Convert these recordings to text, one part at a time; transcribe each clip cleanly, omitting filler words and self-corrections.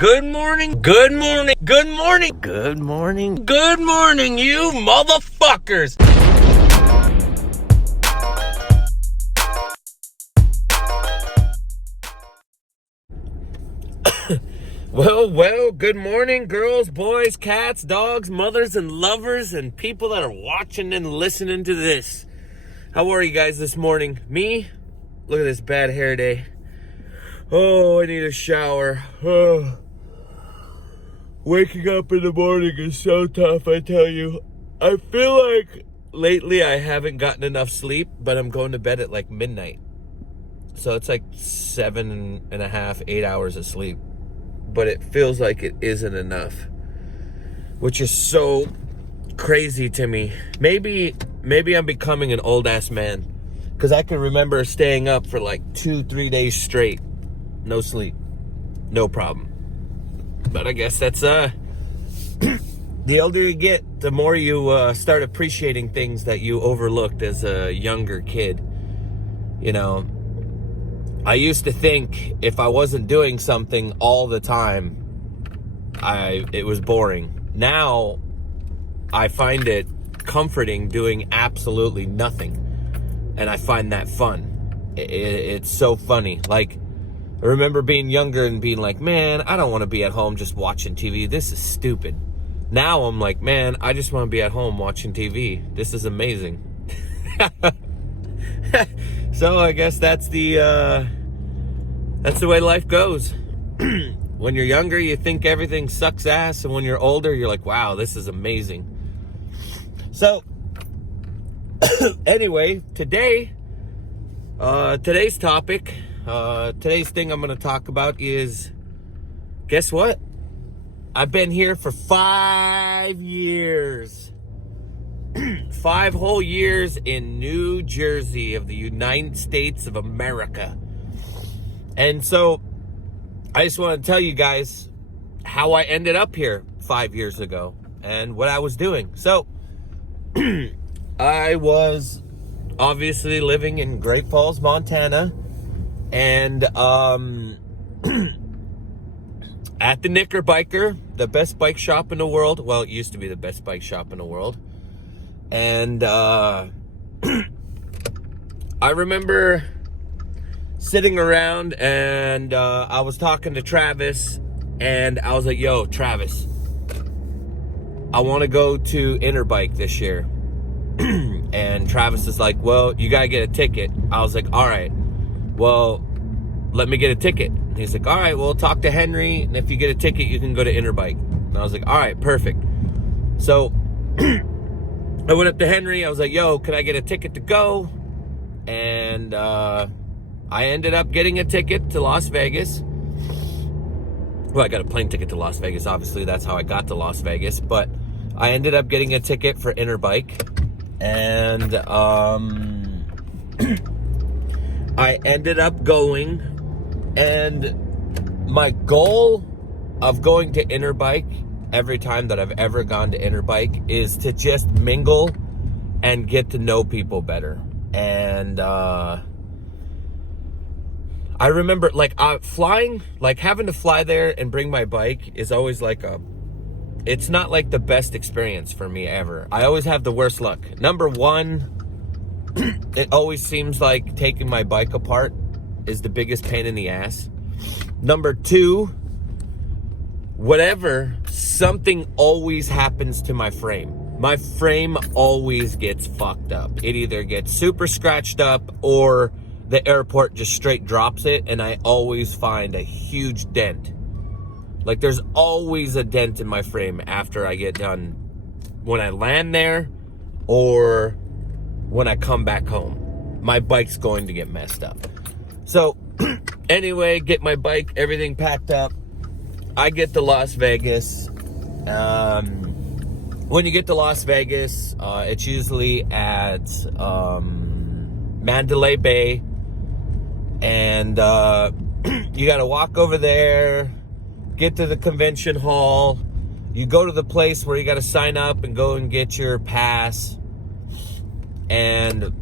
Good morning, good morning, good morning, good morning, good morning, you motherfuckers. Well, good morning, girls, boys, cats, dogs, mothers, and lovers, and people that are watching and listening to this. How are you guys this morning? Me? Look at this bad hair day. Oh, I need a shower. Oh. Waking up in the morning is so tough, I tell you. I feel like lately I haven't gotten enough sleep, but I'm going to bed at like midnight. So it's like 7.5, 8 hours of sleep. But it feels like it isn't enough, which is so crazy to me. Maybe I'm becoming an old ass man, because I can remember staying up for like 2-3 days straight, no sleep, no problem. But I guess that's the older you get, the more you start appreciating things that you overlooked as a younger kid. You know, I used to think if I wasn't doing something all the time, it was boring. Now I find it comforting doing absolutely nothing, and I find that fun. It's so funny. Like, I remember being younger and being like, man, I don't want to be at home just watching TV. This is stupid. Now I'm like, man, I just want to be at home watching TV. This is amazing. So I guess that's the way life goes. When you're younger, you think everything sucks ass, and when you're older, you're like, wow, this is amazing. So anyway, today's topic, today's thing I'm going to talk about is, guess what? I've been here for 5 years. 5 whole years in New Jersey of the United States of America. And so I just want to tell you guys how I ended up here 5 years ago and what I was doing. So I was obviously living in Great Falls, Montana, and at the Knickerbiker, the best bike shop in the world. Well, it used to be the best bike shop in the world. And I remember sitting around, and I was talking to Travis, and I was like, yo, Travis, I want to go to Interbike this year. And Travis is like, well, you got to get a ticket. I was like, all right, well, let me get a ticket. He's like, all right, well, talk to Henry, and if you get a ticket, you can go to Interbike. And I was like, all right, perfect. So I went up to Henry. I was like, yo, can I get a ticket to go? And I ended up getting a ticket to Las Vegas. Well, I got a plane ticket to Las Vegas. Obviously, that's how I got to Las Vegas. But I ended up getting a ticket for Interbike. And I ended up going. And my goal of going to Interbike every time that I've ever gone to Interbike is to just mingle and get to know people better. And I remember flying, having to fly there and bring my bike is always it's not like the best experience for me ever. I always have the worst luck. Number one, it always seems like taking my bike apart is the biggest pain in the ass. Number two, something always happens to my frame. My frame always gets fucked up. It either gets super scratched up or the airport just straight drops it, and I always find a huge dent. Like, there's always a dent in my frame after I get done, when I land there or when I come back home. My bike's going to get messed up. So anyway, get my bike, everything packed up. I get to Las Vegas. When you get to Las Vegas, it's usually at Mandalay Bay. And you got to walk over there, get to the convention hall. You go to the place where you got to sign up and go and get your pass. And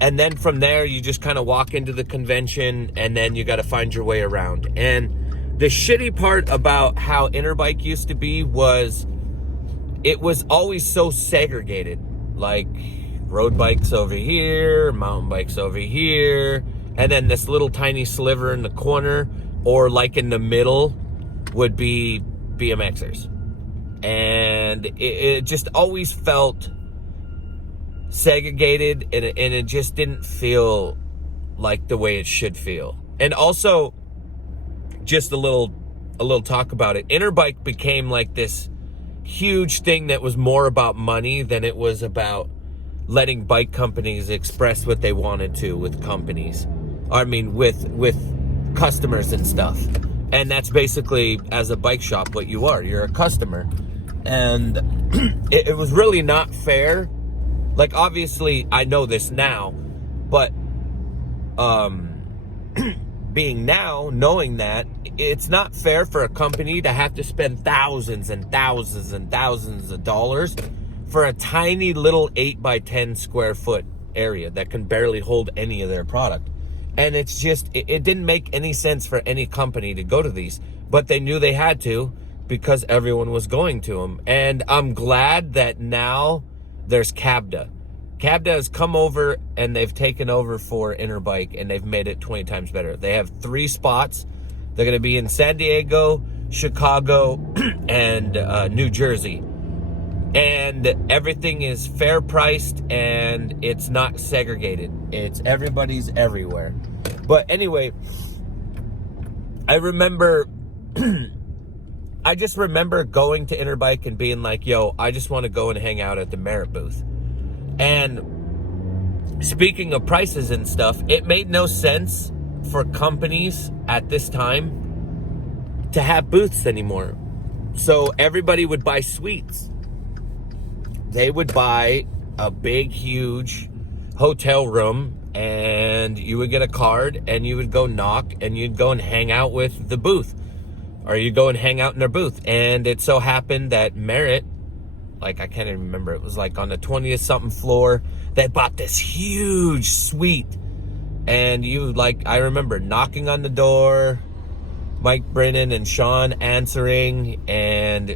then from there, you just kind of walk into the convention, and then you got to find your way around. And The shitty part about how Interbike used to be was it was always so segregated. Like road bikes over here, mountain bikes over here, and then this little tiny sliver in the corner, or like in the middle, would be BMXers. And it just always felt segregated, and it just didn't feel like the way it should feel. And also, just a little talk about it. Interbike became like this huge thing that was more about money than it was about letting bike companies express what they wanted to with companies. I mean, with customers and stuff. And that's basically, as a bike shop, what you are. You're a customer. And it was really not fair. Like, obviously, I know this now, but knowing that, it's not fair for a company to have to spend thousands and thousands and thousands of dollars for a tiny little 8 by 10 square foot area that can barely hold any of their product. And it's just, it didn't make any sense for any company to go to these, but they knew they had to because everyone was going to them. And I'm glad that now there's Cabda. Cabda has come over and they've taken over for Interbike, and they've made it 20 times better. They have 3 spots. They're going to be in San Diego, Chicago, and New Jersey. And everything is fair priced, and it's not segregated. It's everybody's everywhere. But anyway, I remember, I just remember going to Interbike and being like, yo, I just want to go and hang out at the Merit booth. And speaking of prices and stuff, it made no sense for companies at this time to have booths anymore. So everybody would buy suites. They would buy a big, huge hotel room, and you would get a card, and you would go knock, and you'd go and hang out with the booth, or you go and hang out in their booth. And it so happened that Merit, like, I can't even remember, it was like on the 20th something floor, they bought this huge suite. And I remember knocking on the door, Mike Brennan and Sean answering, and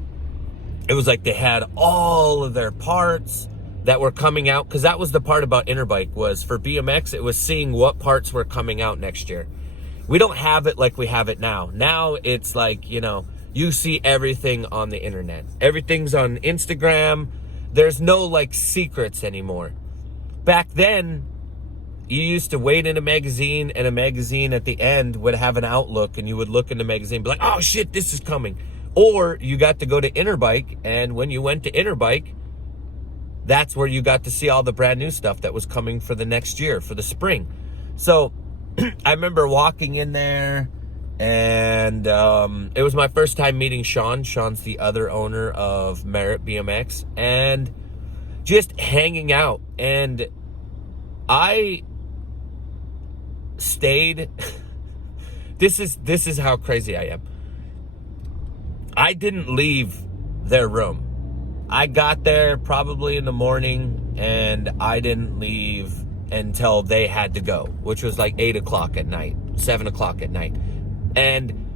it was like they had all of their parts that were coming out, because that was the part about Interbike, was for BMX, it was seeing what parts were coming out next year. We don't have it like we have it now. Now it's like, you see everything on the internet. Everything's on Instagram. There's no like secrets anymore. Back then, you used to wait in a magazine, and a magazine at the end would have an outlook, and you would look in the magazine and be like, oh shit, this is coming. Or you got to go to Interbike, and when you went to Interbike, that's where you got to see all the brand new stuff that was coming for the next year, for the spring. So I remember walking in there, and it was my first time meeting Sean. Sean's the other owner of Merit BMX, and just hanging out. And I stayed. This is how crazy I am. I didn't leave their room. I got there probably in the morning, and I didn't leave until they had to go, which was like 8 o'clock at night, 7 o'clock at night. And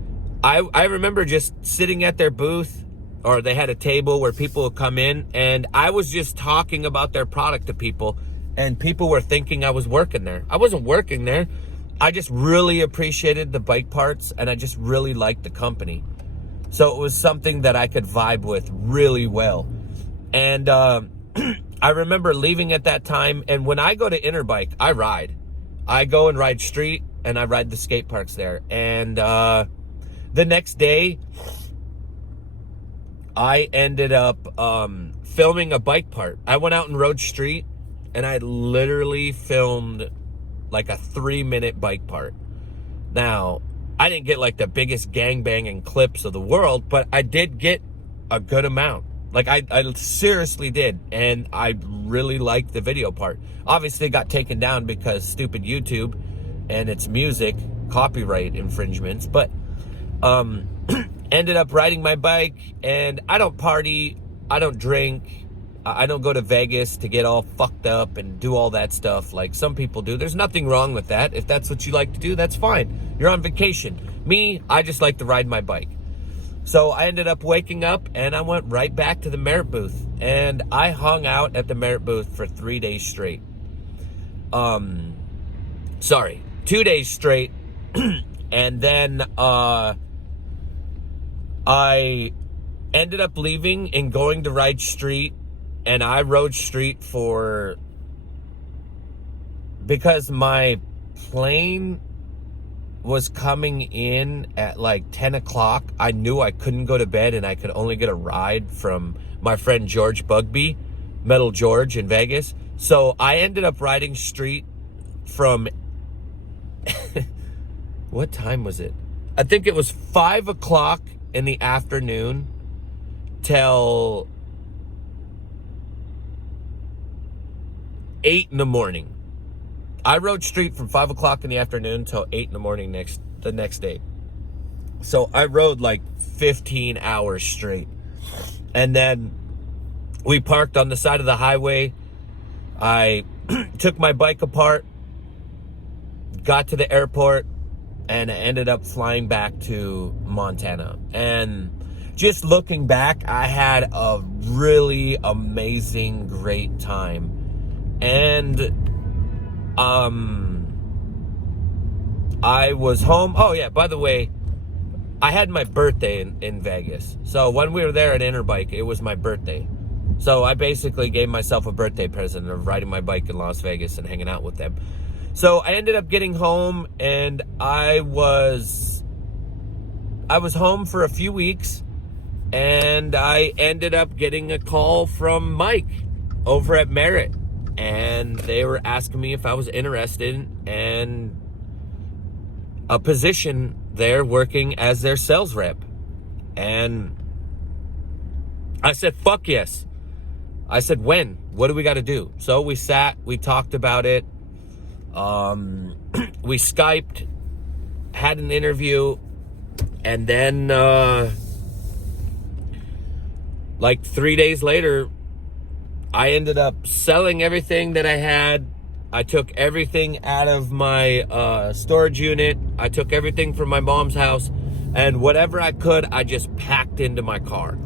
I remember just sitting at their booth, or they had a table where people would come in, and I was just talking about their product to people, and people were thinking I was working there. I wasn't working there. I just really appreciated the bike parts, and I just really liked the company. So it was something that I could vibe with really well. And I remember leaving at that time, and when I go to Interbike, I ride. I go and ride street, and I ride the skate parks there. And the next day, I ended up filming a bike part. I went out and rode street, and I literally filmed like a 3-minute bike part. Now, I didn't get like the biggest gangbanging clips of the world, but I did get a good amount. Like I seriously did, and I really liked the video part. Obviously, it got taken down because stupid YouTube and its music copyright infringements. But ended up riding my bike, and I don't party, I don't drink, I don't go to Vegas to get all fucked up and do all that stuff like some people do. There's nothing wrong with that. If that's what you like to do, that's fine. You're on vacation. Me, I just like to ride my bike. So I ended up waking up and I went right back to the Merit booth. And I hung out at the Merit booth for 3 days straight. 2 days straight. And then I ended up leaving and going to ride street. And I rode street because my plane was coming in at like 10 o'clock. I knew I couldn't go to bed and I could only get a ride from my friend George Bugby, Metal George in Vegas. So I ended up riding street from, what time was it? I think it was 5 o'clock in the afternoon till 8 in the morning. I rode street from 5 o'clock in the afternoon till 8 in the morning the next day. So I rode like 15 hours straight. And then we parked on the side of the highway. I took my bike apart, got to the airport, and I ended up flying back to Montana. And just looking back, I had a really amazing, great time. And I was home. Oh yeah, by the way, I had my birthday in Vegas. So when we were there at Interbike, it was my birthday. So I basically gave myself a birthday present of riding my bike in Las Vegas and hanging out with them. So I ended up getting home, and I was home for a few weeks, and I ended up getting a call from Mike over at Merit. And they were asking me if I was interested in a position there working as their sales rep. And I said, fuck yes. I said, when? What do we got to do? So we sat, we talked about it. We Skyped, had an interview, and then like 3 days later, I ended up selling everything that I had. I took everything out of my storage unit. I took everything from my mom's house. And whatever I could, I just packed into my car.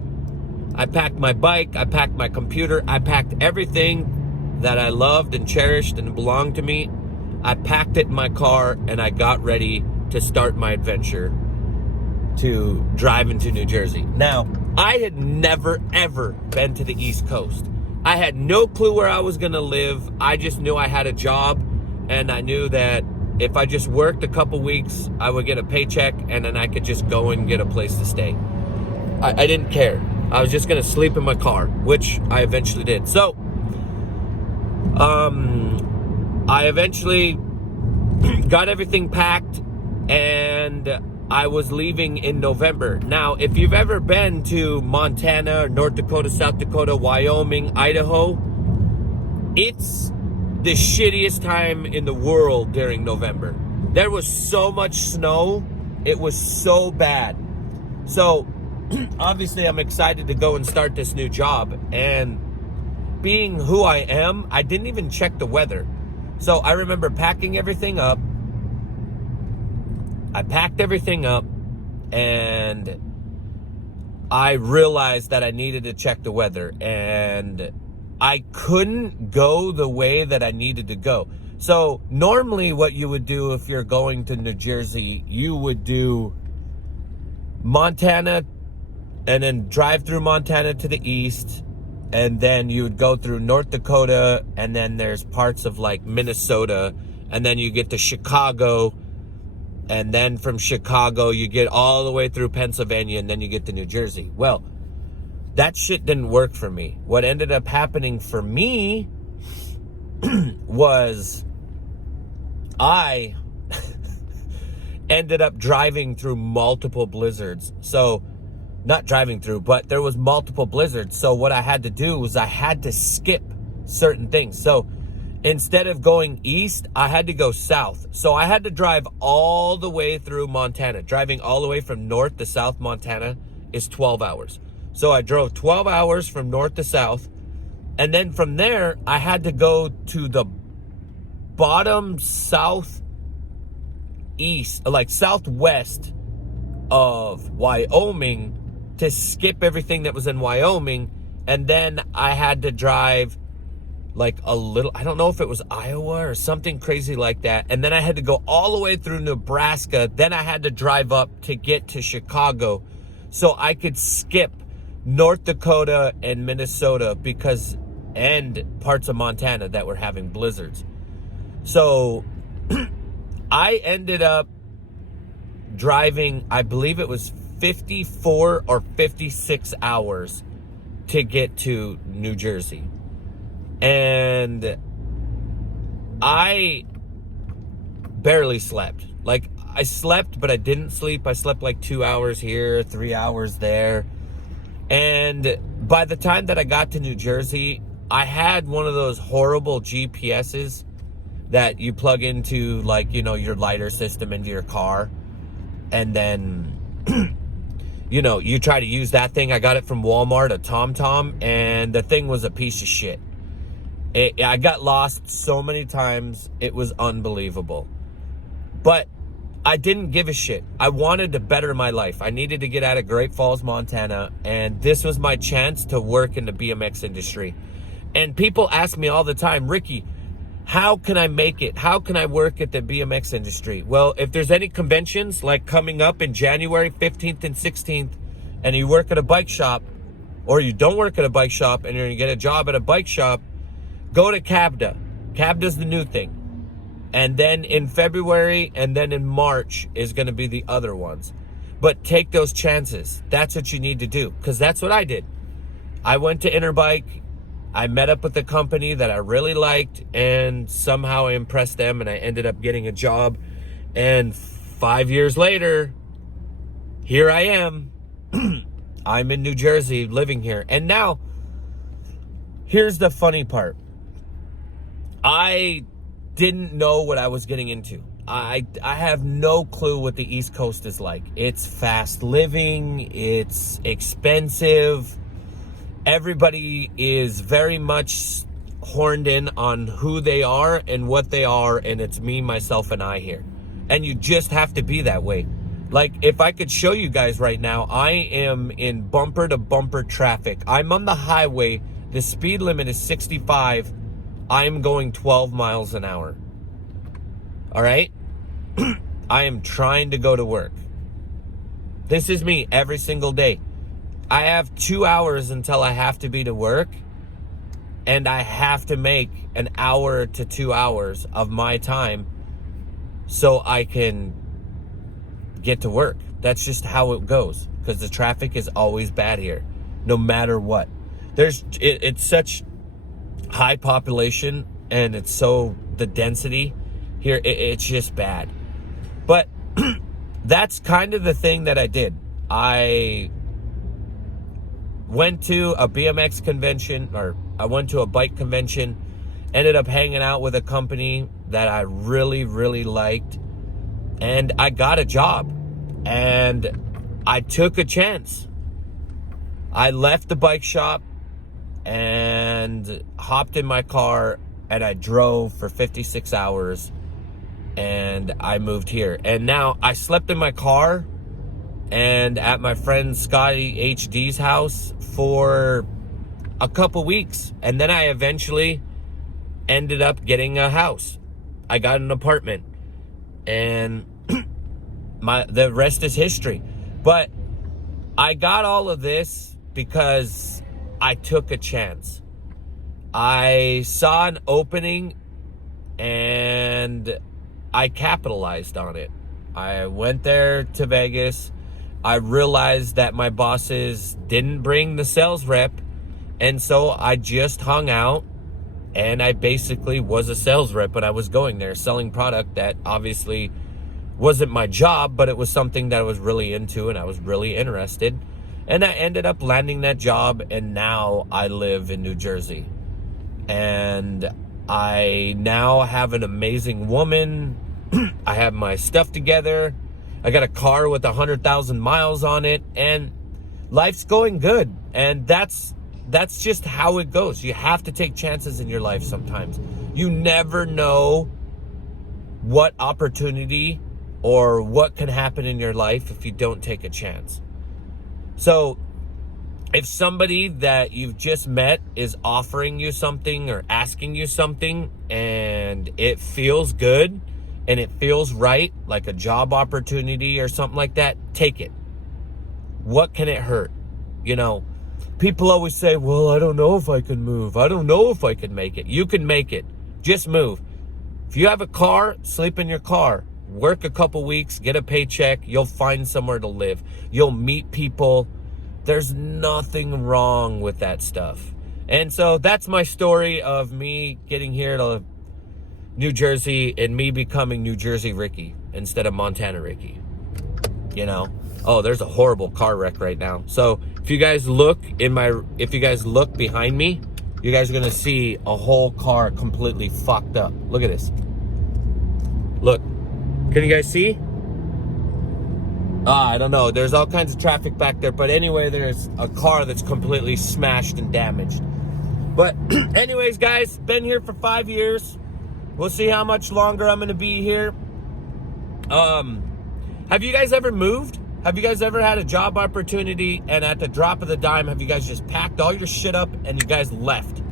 I packed my bike. I packed my computer. I packed everything that I loved and cherished and belonged to me. I packed it in my car, and I got ready to start my adventure to drive into New Jersey. Now, I had never, ever been to the East Coast. I had no clue where I was going to live. I just knew I had a job, and I knew that if I just worked a couple weeks, I would get a paycheck, and then I could just go and get a place to stay. I didn't care. I was just going to sleep in my car, which I eventually did. So, I eventually got everything packed, and I was leaving in November. Now, if you've ever been to Montana, North Dakota, South Dakota, Wyoming, Idaho, it's the shittiest time in the world during November. There was so much snow. It was so bad. So, obviously, I'm excited to go and start this new job. And being who I am, I didn't even check the weather. So, I remember packing everything up. I packed everything up, and I realized that I needed to check the weather, and I couldn't go the way that I needed to go. So normally what you would do if you're going to New Jersey, you would do Montana and then drive through Montana to the east, and then you would go through North Dakota, and then there's parts of like Minnesota, and then you get to Chicago. And then from Chicago, you get all the way through Pennsylvania, and then you get to New Jersey. Well, that shit didn't work for me. What ended up happening for me was I ended up driving through multiple blizzards. So, not driving through, but there was multiple blizzards. So what I had to do was I had to skip certain things. So instead of going east, I had to go south. So I had to drive all the way through Montana. Driving all the way from north to south Montana is 12 hours. So I drove 12 hours from north to south, And then from there, I had to go to the bottom southeast, like southwest of Wyoming to skip everything that was in Wyoming. And then I had to drive like a little, I don't know if it was Iowa or something crazy like that. And then I had to go all the way through Nebraska. Then I had to drive up to get to Chicago so I could skip North Dakota and Minnesota and parts of Montana that were having blizzards. So I ended up driving, I believe it was 54 or 56 hours to get to New Jersey. And I barely slept. Like, I slept, but I didn't sleep. I slept like 2 hours here, 3 hours there. And by the time that I got to New Jersey, I had one of those horrible GPSs that you plug into, like, you know, your lighter system into your car. And then, you know, you try to use that thing. I got it from Walmart, a TomTom, and the thing was a piece of shit. I got lost so many times, it was unbelievable. But I didn't give a shit. I wanted to better my life. I needed to get out of Great Falls, Montana, and this was my chance to work in the BMX industry. And people ask me all the time, Ricky, how can I make it? How can I work at the BMX industry? Well, if there's any conventions like coming up in January 15th and 16th, and you work at a bike shop, or you don't work at a bike shop and you're going to get a job at a bike shop, go to CABDA. CABDA's the new thing. And then in February and then in March is going to be the other ones. But take those chances. That's what you need to do, because that's what I did. I went to Interbike. I met up with a company that I really liked, and somehow I impressed them, and I ended up getting a job. And 5 years later, here I am. I'm in New Jersey, living here. And now, here's the funny part. I didn't know what I was getting into. I have no clue what the East Coast is like. It's fast living. It's expensive. Everybody is very much horned in on who they are and what they are, and it's me, myself, and I here. And you just have to be that way. Like, if I could show you guys right now, I am in bumper-to-bumper traffic. I'm on the highway. The speed limit is 65. I'm going 12 miles an hour. All right? I am trying to go to work. This is me every single day. I have 2 hours until I have to be to work, and I have to make an hour to 2 hours of my time so I can get to work. That's just how it goes, because the traffic is always bad here, no matter what. It's such high population, and it's so, the density here, it's just bad. But that's kind of the thing that I did. I went to a BMX convention, or I went to a bike convention, ended up hanging out with a company that I really, really liked, and I got a job, and I took a chance. I left the bike shop and hopped in my car, and I drove for 56 hours, and I moved here. And now I slept in my car and at my friend Scotty HD's house for a couple weeks. And then I eventually ended up getting a house. I got an apartment, and the rest is history. But I got all of this because I took a chance. I saw an opening and I capitalized on it. I went there to Vegas. I realized that my bosses didn't bring the sales rep, and so I just hung out, and I basically was a sales rep, but I was going there selling product that obviously wasn't my job, but it was something that I was really into and I was really interested. And I ended up landing that job, and now I live in New Jersey. And I now have an amazing woman. I have my stuff together. I got a car with 100,000 miles on it, and life's going good. And that's that's just how it goes. You have to take chances in your life sometimes. You never know what opportunity or what can happen in your life if you don't take a chance. So if somebody that you've just met is offering you something or asking you something and it feels good and it feels right, like a job opportunity or something like that, take it. What can it hurt? You know, people always say, well, I don't know if I can move. I don't know if I can make it. You can make it. Just move. If you have a car, sleep in your car. Work a couple weeks, get a paycheck. You'll find somewhere to live. You'll meet people. There's nothing wrong with that stuff. And so that's my story of me getting here to New Jersey and me becoming New Jersey Ricky instead of Montana Ricky. You know? Oh, there's a horrible car wreck right now. So if you guys look behind me, you guys are gonna see a whole car completely fucked up. Look at this. Look. Can you guys see? I don't know. There's all kinds of traffic back there. But anyway, there's a car that's completely smashed and damaged. But anyways, guys, been here for 5 years. We'll see how much longer I'm going to be here. Have you guys ever moved? Have you guys ever had a job opportunity and at the drop of the dime, have you guys just packed all your shit up and you guys left?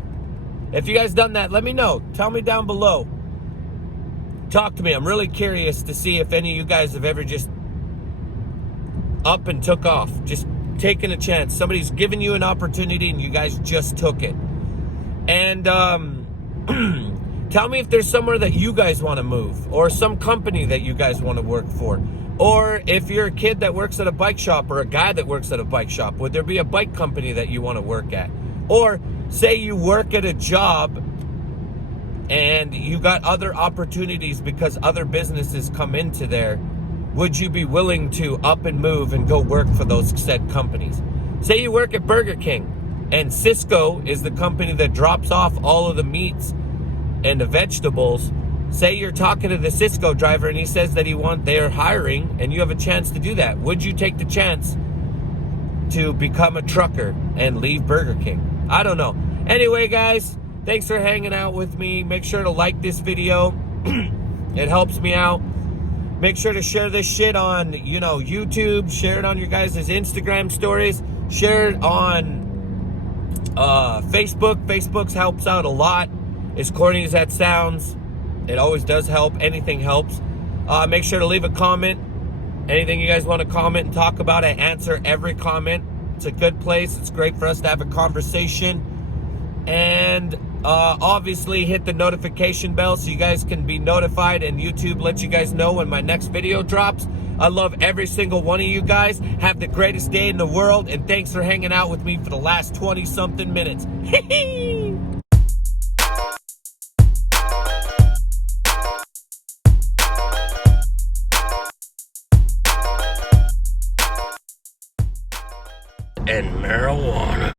If you guys done that, let me know. Tell me down below. Talk to me. I'm really curious to see if any of you guys have ever just up and took off. Just taking a chance. Somebody's given you an opportunity and you guys just took it. And tell me if there's somewhere that you guys want to move or some company that you guys want to work for. Or if you're a kid that works at a bike shop or a guy that works at a bike shop, would there be a bike company that you want to work at? Or say you work at a job and you got other opportunities because other businesses come into there. Would you be willing to up and move and go work for those said companies? Say you work at Burger King and Sysco is the company that drops off all of the meats and the vegetables. Say you're talking to the Sysco driver and he says that they're hiring and you have a chance to do that. Would you take the chance to become a trucker and leave Burger King? I don't know. Anyway, guys, thanks for hanging out with me. Make sure to like this video. It helps me out. Make sure to share this shit on, YouTube. Share it on your guys' Instagram stories. Share it on Facebook. Facebook helps out a lot. As corny as that sounds, it always does help. Anything helps. Make sure to leave a comment. Anything you guys want to comment and talk about, I answer every comment. It's a good place. It's great for us to have a conversation. And obviously hit the notification bell so you guys can be notified and YouTube lets you guys know when my next video drops. I love every single one of you guys. Have the greatest day in the world, and thanks for hanging out with me for the last 20-something minutes. And marijuana.